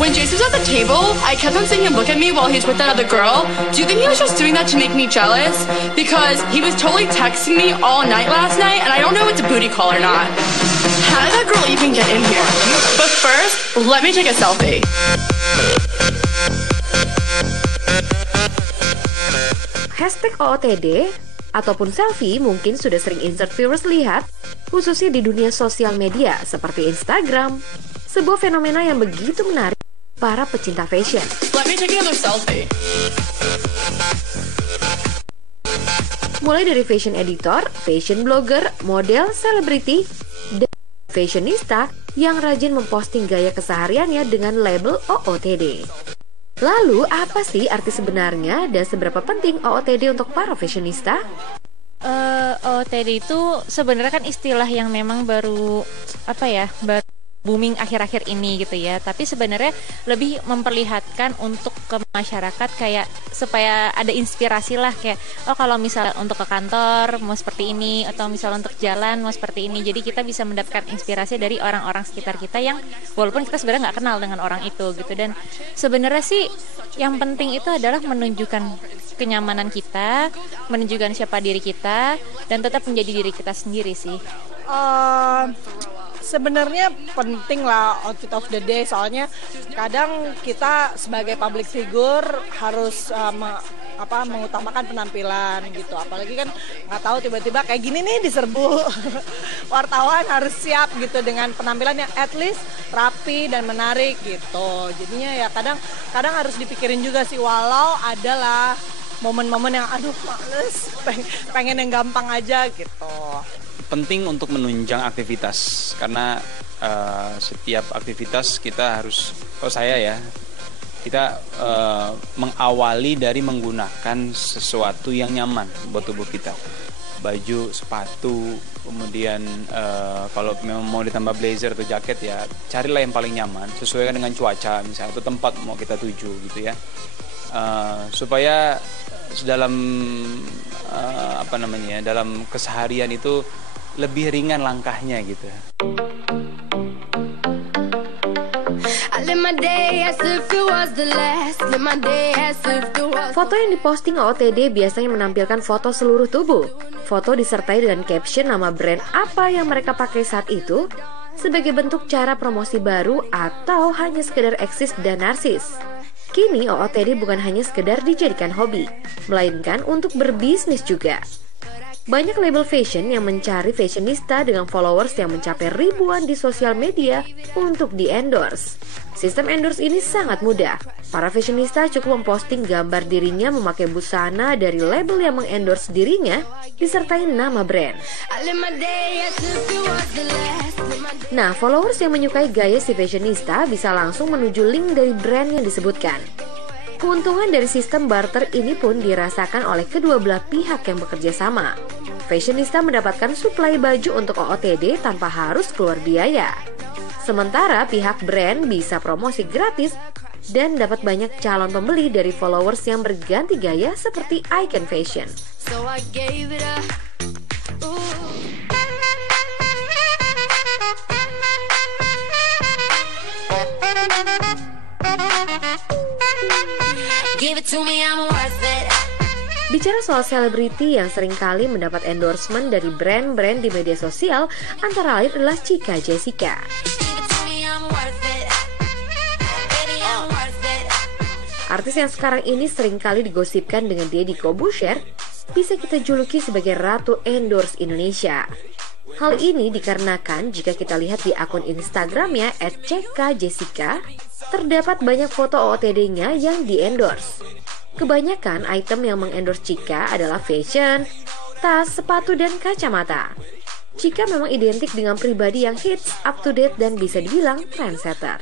When Jason was at the table, I kept on seeing him look at me while he's with that other girl. Do you think he was just doing that to make me jealous? Because he was totally texting me all night last night, and I don't know if it's a booty call or not. How did that girl even get in here? But first, let me take a selfie. Hashtag OOTD ataupun selfie mungkin sudah sering insert viewers lihat, khususnya di dunia sosial media seperti Instagram. Sebuah fenomena yang begitu menarik para pecinta fashion. Let me take another selfie. Mulai dari fashion editor, fashion blogger, model, selebriti, dan fashionista yang rajin memposting gaya kesehariannya dengan label OOTD. Lalu, apa sih arti sebenarnya dan seberapa penting OOTD untuk para fashionista? OOTD itu sebenarnya kan istilah yang memang baru baru booming akhir-akhir ini gitu ya. Tapi sebenarnya lebih memperlihatkan untuk ke masyarakat kayak supaya ada inspirasi lah, kayak kalau misalnya untuk ke kantor mau seperti ini, atau misalnya untuk jalan mau seperti ini. Jadi kita bisa mendapatkan inspirasi dari orang-orang sekitar kita yang walaupun kita sebenarnya nggak kenal dengan orang itu gitu. Dan sebenarnya sih yang penting itu adalah menunjukkan kenyamanan kita, menunjukkan siapa diri kita, dan tetap menjadi diri kita sendiri sih. Sebenarnya penting lah outfit of the day, soalnya kadang kita sebagai public figure harus mengutamakan penampilan gitu. Apalagi kan nggak tahu tiba-tiba kayak gini nih diserbu wartawan, harus siap gitu dengan penampilan yang at least rapi dan menarik gitu. Jadinya ya kadang harus dipikirin juga sih, walau adalah momen-momen yang aduh males, pengen yang gampang aja gitu. Penting untuk menunjang aktivitas, karena setiap aktivitas kita harus, kalau saya ya, kita mengawali dari menggunakan sesuatu yang nyaman buat tubuh kita. Baju, sepatu, kemudian kalau memang mau ditambah blazer atau jaket ya carilah yang paling nyaman, sesuaikan dengan cuaca misalnya atau tempat mau kita tuju gitu ya, supaya dalam dalam keseharian itu lebih ringan langkahnya gitu. Foto yang diposting OOTD biasanya menampilkan foto seluruh tubuh. Foto disertai dengan caption nama brand apa yang mereka pakai saat itu, sebagai bentuk cara promosi baru atau hanya sekedar eksis dan narsis. Kini OOTD bukan hanya sekedar dijadikan hobi, melainkan untuk berbisnis juga. Banyak label fashion yang mencari fashionista dengan followers yang mencapai ribuan di sosial media untuk di-endorse. Sistem endorse ini sangat mudah. Para fashionista cukup memposting gambar dirinya memakai busana dari label yang mengendorse dirinya, disertai nama brand. Nah, followers yang menyukai gaya si fashionista bisa langsung menuju link dari brand yang disebutkan. Keuntungan dari sistem barter ini pun dirasakan oleh kedua belah pihak yang bekerja sama. Fashionista mendapatkan suplai baju untuk OOTD tanpa harus keluar biaya. Sementara pihak brand bisa promosi gratis dan dapat banyak calon pembeli dari followers yang berganti gaya seperti icon fashion. Bicara soal selebriti yang seringkali mendapat endorsement dari brand-brand di media sosial, antara lain adalah Chika Jessica. Artis yang sekarang ini seringkali digosipkan dengan Deddy Corbuzier bisa kita juluki sebagai Ratu Endorse Indonesia. Hal ini dikarenakan jika kita lihat di akun Instagramnya @ckjessica, terdapat banyak foto OOTD-nya yang di-endorse. Kebanyakan item yang mengendorse Chika adalah fashion, tas, sepatu, dan kacamata. Chika memang identik dengan pribadi yang hits, up to date, dan bisa dibilang trendsetter.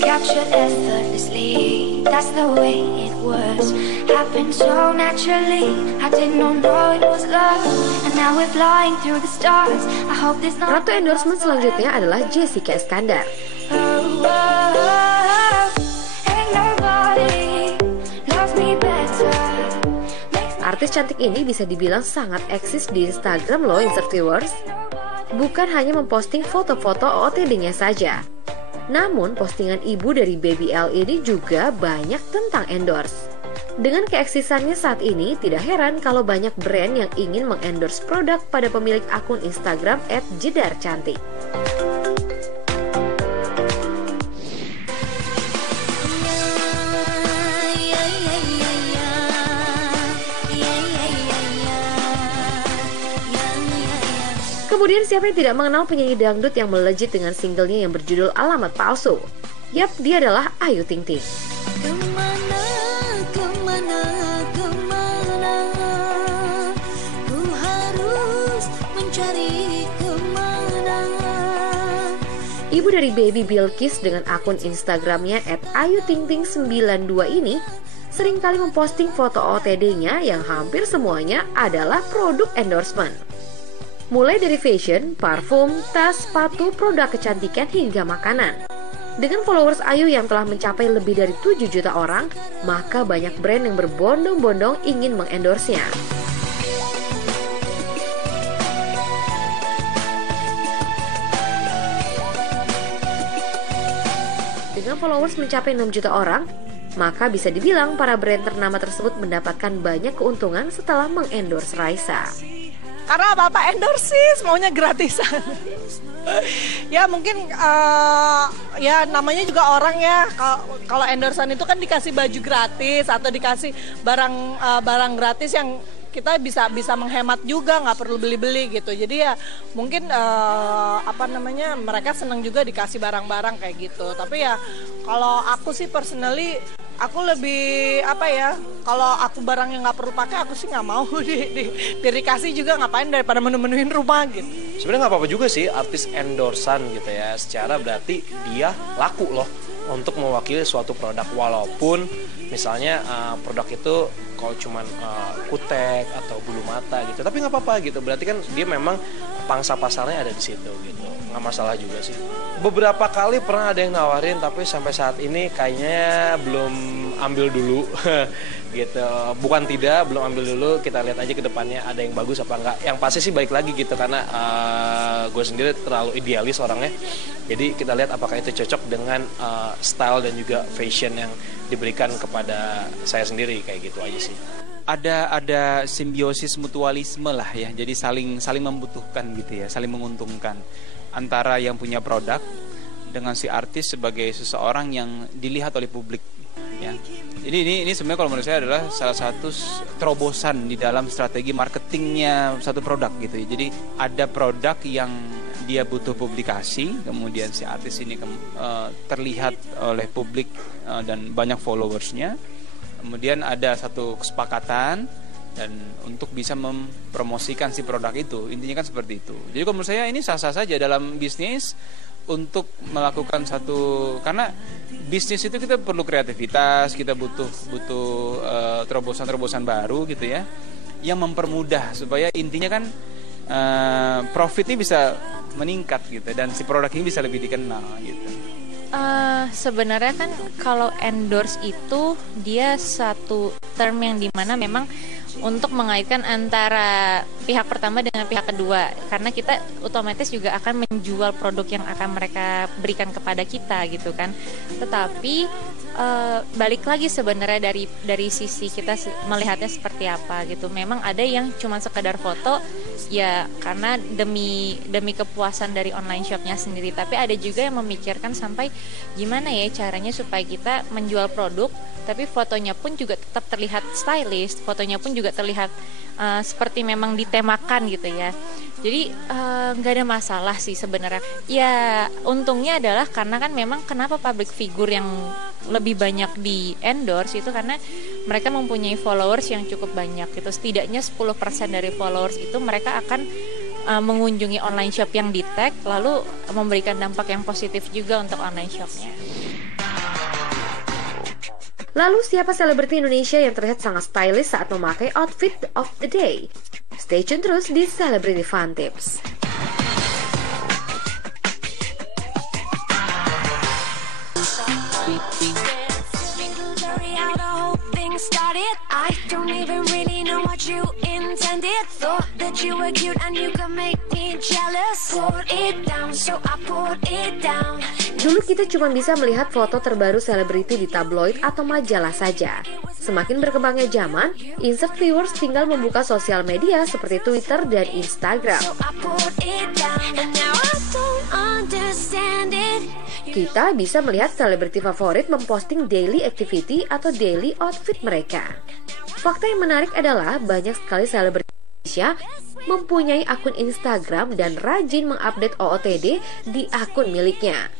Captured effortlessly, that's the way it was. Happened so naturally, I didn't know it was love. And now we're flying through the stars. I hope this not. Ratu endorsement selanjutnya adalah Jessica Iskandar. artis cantik ini bisa dibilang sangat eksis di Instagram loh, insert viewers. Bukan hanya memposting foto-foto OOTD-nya saja, namun postingan ibu dari Baby L ini juga banyak tentang endorse. Dengan keeksisannya saat ini, tidak heran kalau banyak brand yang ingin mengendorse produk pada pemilik akun Instagram @jedarcantik. Kemudian siapa yang tidak mengenal penyanyi dangdut yang melejit dengan singlenya yang berjudul Alamat Palsu? Yap, dia adalah Ayu Ting Ting. Kemana, kemana, kemana, ku harus mencari kemana. Ibu dari Baby Bilqis dengan akun Instagramnya @ayutingting92 ini seringkali memposting foto OOTD-nya yang hampir semuanya adalah produk endorsement. Mulai dari fashion, parfum, tas, sepatu, produk kecantikan hingga makanan. Dengan followers Ayu yang telah mencapai lebih dari 7 juta orang, maka banyak brand yang berbondong-bondong ingin mengendorse-nya. Dengan followers mencapai 6 juta orang, maka bisa dibilang para brand ternama tersebut mendapatkan banyak keuntungan setelah mengendorse Raisa. Karena apa-apa endorsis, maunya gratisan. Ya mungkin ya namanya juga orang ya, kalau endorsan itu kan dikasih baju gratis atau dikasih barang gratis yang kita bisa menghemat juga, nggak perlu beli-beli gitu. Jadi ya mungkin mereka senang juga dikasih barang-barang kayak gitu. Tapi ya kalau aku sih personally, aku lebih kalau aku barang yang nggak perlu pakai, aku sih nggak mau dikasih juga, ngapain daripada menu-menuin rumah gitu. Sebenarnya nggak apa-apa juga sih artis endorsan gitu ya, secara berarti dia laku loh untuk mewakili suatu produk, walaupun misalnya produk itu kalau cuman kutek atau bulu mata gitu, tapi nggak apa-apa gitu, berarti kan dia memang pangsa pasarnya ada di situ gitu, nggak masalah juga sih. Beberapa kali pernah ada yang nawarin, tapi sampai saat ini kayaknya belum ambil dulu gitu. Bukan tidak, belum ambil dulu, kita lihat aja ke depannya ada yang bagus apa enggak. Yang pasti sih baik lagi gitu, karena gue sendiri terlalu idealis orangnya. Jadi kita lihat apakah itu cocok dengan style dan juga fashion yang diberikan kepada saya sendiri, kayak gitu aja sih. Ada simbiosis mutualisme lah ya, jadi saling membutuhkan gitu ya, saling menguntungkan antara yang punya produk dengan si artis sebagai seseorang yang dilihat oleh publik ya. Ini sebenarnya kalau menurut saya adalah salah satu terobosan di dalam strategi marketingnya satu produk gitu ya. Jadi ada produk yang dia butuh publikasi, kemudian si artis ini terlihat oleh publik dan banyak followersnya. Kemudian ada satu kesepakatan dan untuk bisa mempromosikan si produk itu, intinya kan seperti itu. Jadi kalau menurut saya ini sah-sah saja dalam bisnis untuk melakukan satu, karena bisnis itu kita perlu kreativitas, kita butuh terobosan-terobosan baru gitu ya, yang mempermudah supaya intinya kan profitnya bisa meningkat gitu, dan si produk ini bisa lebih dikenal gitu. Sebenarnya kan kalau endorse itu dia satu term yang dimana memang untuk mengaitkan antara pihak pertama dengan pihak kedua, karena kita otomatis juga akan menjual produk yang akan mereka berikan kepada kita gitu kan. Tetapi balik lagi sebenarnya dari sisi kita melihatnya seperti apa gitu. Memang ada yang cuma sekedar foto ya karena demi kepuasan dari online shopnya sendiri, tapi ada juga yang memikirkan sampai gimana ya caranya supaya kita menjual produk tapi fotonya pun juga tetap terlihat stylish, fotonya pun juga terlihat seperti memang ditemakan gitu ya. Jadi nggak ada masalah sih sebenarnya. Ya untungnya adalah karena kan memang kenapa public figure yang lebih banyak di endorse itu karena mereka mempunyai followers yang cukup banyak gitu. Setidaknya 10% dari followers itu mereka akan mengunjungi online shop yang di tag, lalu memberikan dampak yang positif juga untuk online shopnya. Lalu siapa selebriti Indonesia yang terlihat sangat stylish saat memakai outfit of the day? Stay tune terus di Celebrity Fun Tips. things started. I don't even really know what you intended. Thought that you were cute and you could make me jealous. Put it down, so I put it down. Dulu kita cuma bisa melihat foto terbaru selebriti di tabloid atau majalah saja. Semakin berkembangnya zaman, insert viewers tinggal membuka sosial media seperti Twitter dan Instagram. So I put it down, and now I don't understand it. Kita bisa melihat selebriti favorit memposting daily activity atau daily outfit mereka. Fakta yang menarik adalah banyak sekali selebriti Indonesia mempunyai akun Instagram dan rajin mengupdate OOTD di akun miliknya.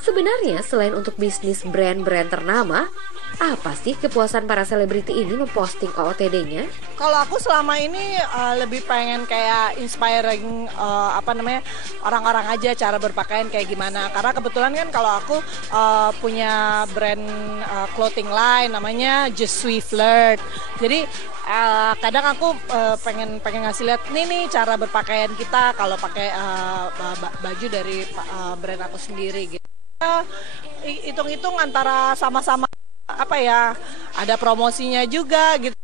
Sebenarnya selain untuk bisnis brand-brand ternama, apa sih kepuasan para selebriti ini memposting OOTD-nya? Kalau aku selama ini lebih pengen kayak inspiring orang-orang aja cara berpakaian kayak gimana. Karena kebetulan kan kalau aku punya brand clothing line namanya Just Sweet Flirt. Jadi kadang aku pengen ngasih lihat nih cara berpakaian kita kalau pakai baju dari brand aku sendiri gitu. Hitung-hitung antara sama-sama ada promosinya juga gitu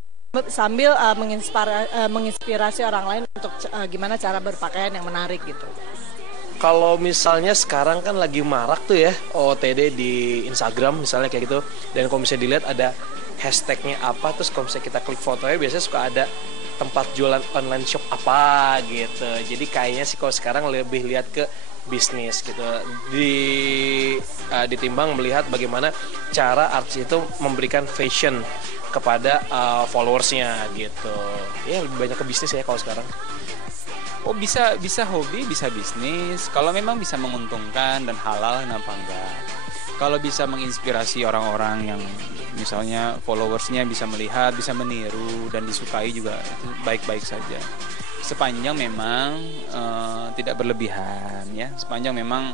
sambil menginspirasi orang lain untuk gimana cara berpakaian yang menarik gitu. Kalau misalnya sekarang kan lagi marak tuh ya OOTD di Instagram misalnya kayak gitu, dan kalau misalnya dilihat ada hashtagnya apa, terus kalau misalnya kita klik fotonya biasanya suka ada tempat jualan online shop apa gitu. Jadi kayaknya sih kalau sekarang lebih lihat ke bisnis gitu, ditimbang melihat bagaimana cara artis itu memberikan fashion kepada followersnya gitu. Ya lebih banyak ke bisnis ya kalau sekarang. Oh, bisa hobi, bisa bisnis. Kalau memang bisa menguntungkan dan halal, kenapa enggak? Kalau bisa menginspirasi orang-orang yang misalnya followersnya bisa melihat, bisa meniru dan disukai juga, itu baik-baik saja. Sepanjang memang tidak berlebihan ya, sepanjang memang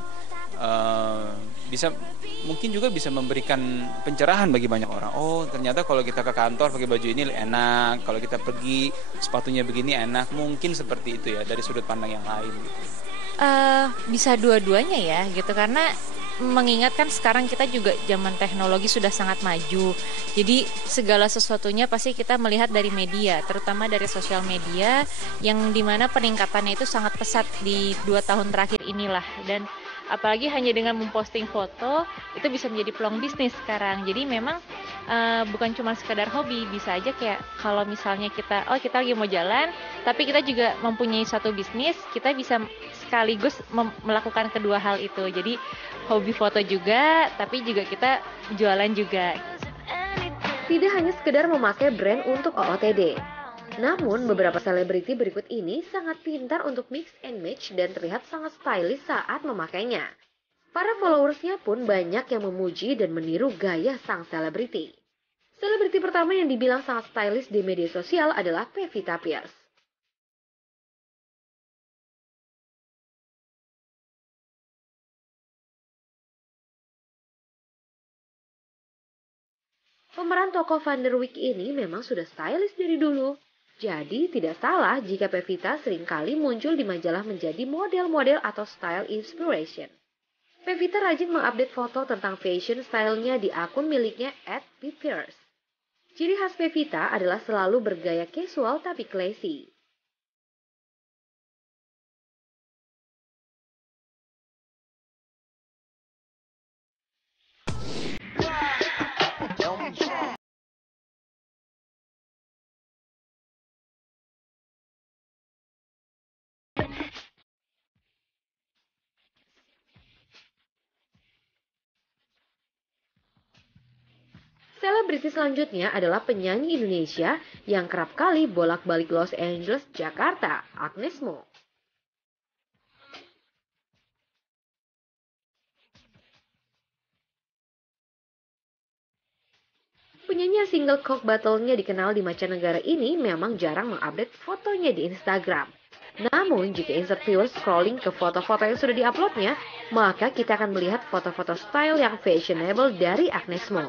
mungkin juga bisa memberikan pencerahan bagi banyak orang. Oh, ternyata kalau kita ke kantor pakai baju ini enak, kalau kita pergi sepatunya begini enak. Mungkin seperti itu ya dari sudut pandang yang lain gitu. Bisa dua-duanya ya gitu, karena mengingatkan sekarang kita juga zaman teknologi sudah sangat maju. Jadi segala sesuatunya pasti kita melihat dari media, terutama dari sosial media yang dimana peningkatannya itu sangat pesat di 2 tahun terakhir inilah. Dan apalagi hanya dengan memposting foto itu bisa menjadi peluang bisnis sekarang. Jadi memang bukan cuma sekedar hobi, bisa aja kayak kalau misalnya kita lagi mau jalan tapi kita juga mempunyai satu bisnis, kita bisa sekaligus melakukan kedua hal itu. Jadi hobi foto juga, tapi juga kita jualan juga. Tidak hanya sekedar memakai brand untuk OOTD. Namun beberapa selebriti berikut ini sangat pintar untuk mix and match dan terlihat sangat stylish saat memakainya. Para followersnya pun banyak yang memuji dan meniru gaya sang selebriti. Selebriti pertama yang dibilang sangat stylish di media sosial adalah Pevita Pierce. Pemeran tokoh Van der Wijk ini memang sudah stylish dari dulu. Jadi tidak salah jika Pevita seringkali muncul di majalah menjadi model-model atau style inspiration. Pevita rajin mengupdate foto tentang fashion stylenya di akun miliknya @pipierce. Ciri khas Pevita adalah selalu bergaya casual tapi classy. Selebriti selanjutnya adalah penyanyi Indonesia yang kerap kali bolak-balik Los Angeles, Jakarta, Agnes Mo. Penyanyi single Coke Battle-nya dikenal di mancanegara ini memang jarang mengupdate fotonya di Instagram. Namun, jika insert viewers scrolling ke foto-foto yang sudah diuploadnya, maka kita akan melihat foto-foto style yang fashionable dari Agnes Mo.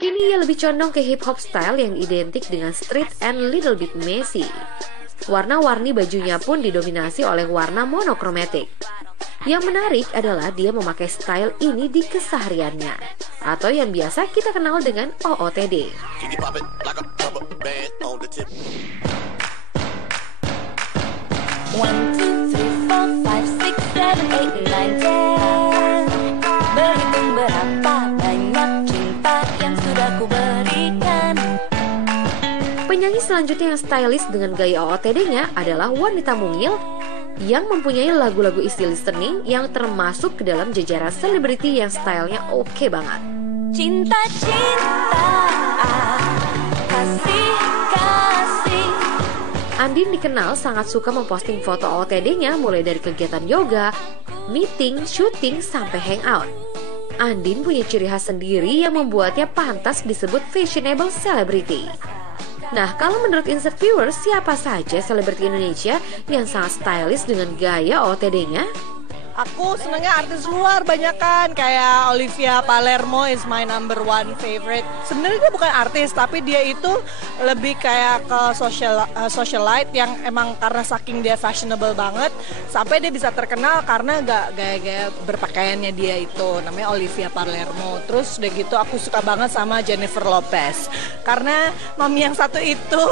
Kini ia lebih condong ke hip hop style yang identik dengan street and little bit messy. Warna-warni bajunya pun didominasi oleh warna monokromatik. Yang menarik adalah dia memakai style ini di kesehariannya, atau yang biasa kita kenal dengan OOTD. One, two, three, four, five, six, seven, eight, nine, ten. Berhitung berapa banyak cinta yang sudah ku berikan. Penyanyi selanjutnya yang stylish dengan gaya OOTD-nya adalah wanita mungil yang mempunyai lagu-lagu easy listening yang termasuk ke dalam jajaran selebriti yang stylenya oke banget. Cinta, cinta, kasih, kasih. Andin dikenal sangat suka memposting foto OOTD-nya mulai dari kegiatan yoga, meeting, syuting, sampai hangout. Andin punya ciri khas sendiri yang membuatnya pantas disebut fashionable celebrity. Nah, kalau menurut Insert Viewers, siapa saja selebriti Indonesia yang sangat stylish dengan gaya OOTD-nya? Aku senengnya artis luar banyak kan, kayak Olivia Palermo is my number one favorite. Sebenarnya dia bukan artis, tapi dia itu lebih kayak ke socialite yang emang karena saking dia fashionable banget sampai dia bisa terkenal karena gaya-gaya berpakaiannya dia itu. Namanya Olivia Palermo. Terus udah gitu aku suka banget sama Jennifer Lopez karena mami yang satu itu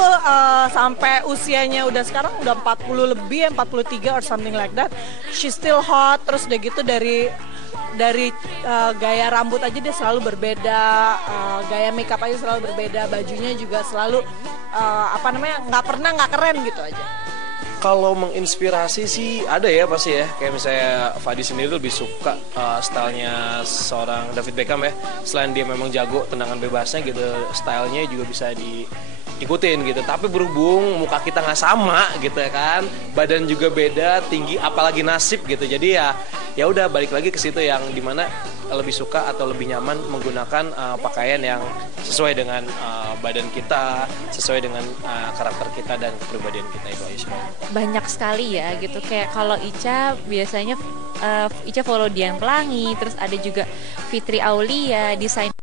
sampai usianya udah sekarang udah 40 lebih, 43 or something like that, she still hot. Terus udah gitu dari gaya rambut aja dia selalu berbeda, gaya makeup aja selalu berbeda, bajunya juga selalu nggak pernah nggak keren gitu aja. Kalau menginspirasi sih ada ya pasti ya. Kayak misalnya Fadi sendiri lebih suka stylenya seorang David Beckham ya. Selain dia memang jago tendangan bebasnya gitu, stylenya juga bisa diikutin gitu. Tapi berhubung muka kita nggak sama gitu ya kan, badan juga beda, tinggi, apalagi nasib gitu. Jadi ya udah balik lagi ke situ yang dimana lebih suka atau lebih nyaman menggunakan pakaian yang sesuai dengan badan kita, sesuai dengan karakter kita dan kepribadian kita itu aja. Banyak sekali ya gitu, kayak kalau Ica biasanya Ica follow Dian Pelangi, terus ada juga Fitri Aulia, desainer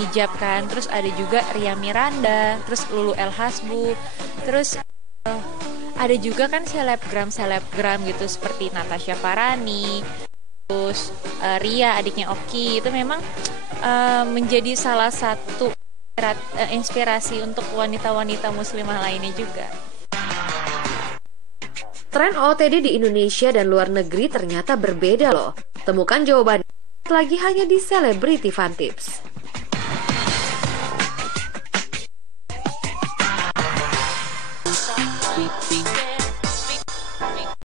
hijab kan, terus ada juga Ria Miranda, terus Lulu El Hasbu, terus ada juga kan selebgram gitu seperti Natasha Farani, terus Ria adiknya Oki, itu memang menjadi salah satu inspirasi untuk wanita-wanita muslimah lainnya juga. Tren OOTD di Indonesia dan luar negeri ternyata berbeda loh. Temukan jawabannya lagi hanya di Celebrity Fun Tips.